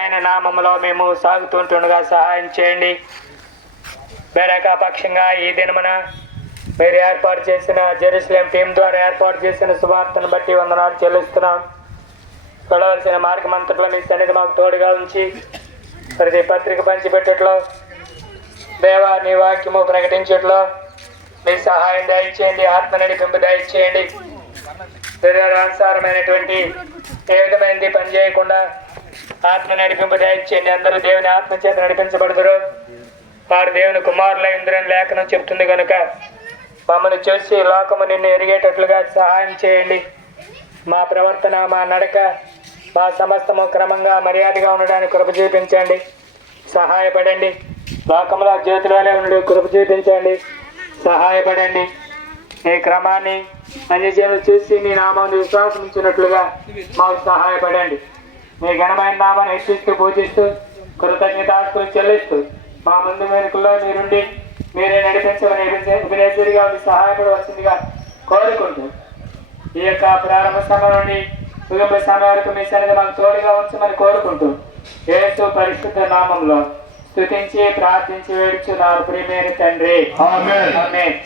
నామములో మేము సాగుతుంటుండగా సహాయం చేయండి. బెరకా పక్షంగా ఈ దినమున మీరు ఏర్పాటు చేసిన జెరూసలేం టీం ద్వారా ఏర్పాటు చేసిన సువార్తను బట్టి వందనాలు చెల్లిస్తున్నాం. చూడవలసిన మార్గం అంతట్లో మీ సన్నిధి మాకు తోడుగా ఉంచి ప్రతి పత్రిక పంచిపెట్టట్లో దేవా నీ వాక్యము ప్రకటించట్లో మీ సహాయం దయచేయండి. ఆత్మ నడిపింపు దయచేయండి. శరీరానుసారమైనటువంటి ఏ విధమైనది పని చేయకుండా ఆత్మ నడిపింపు దయచేయండి. అందరూ దేవుని ఆత్మ చేత నడిపించబడుదురు, వారు దేవుని కుమారులై ఉందని లేఖనం చెప్తుంది కనుక మమ్మల్ని చూసి లోకము నిన్ను ఎరిగేటట్లుగా సహాయం చేయండి. మా ప్రవర్తన, మా నడక, మా సమస్తము క్రమంగా మర్యాదగా ఉండడానికి కృప చూపించండి. సహాయపడండి. లోకంలో జ్యోతిలోనే ఉండి కృప చూపించండి. సహాయపడండి. ఈ క్రమాన్ని అన్యజనులు చూసి నీ నామాన్ని విశ్వాసం ఉంచినట్లుగా మాకు సహాయపడండి. మీ ఘనమైన నామాన్ని హెచ్చిస్తూ పూజిస్తూ కృతజ్ఞతాస్తులు చెల్లిస్తూ మా ముందు వెనుకల్లో మీరుండి మీరే నడిపించమని వినేసరిగా సహాయపడవలసిందిగా కోరుకుంటూ ఈ యొక్క ప్రారంభ సమయం నుండి ముగింపు సమయం వరకు మీ సన్నిధి మాకు తోడుగా ఉంచమని కోరుకుంటూ యేసు పరిశుద్ధ నామంలో స్తుతించి ప్రార్థించి వేడుచున్నారు ప్రియమైన తండ్రి. ఆమేన్.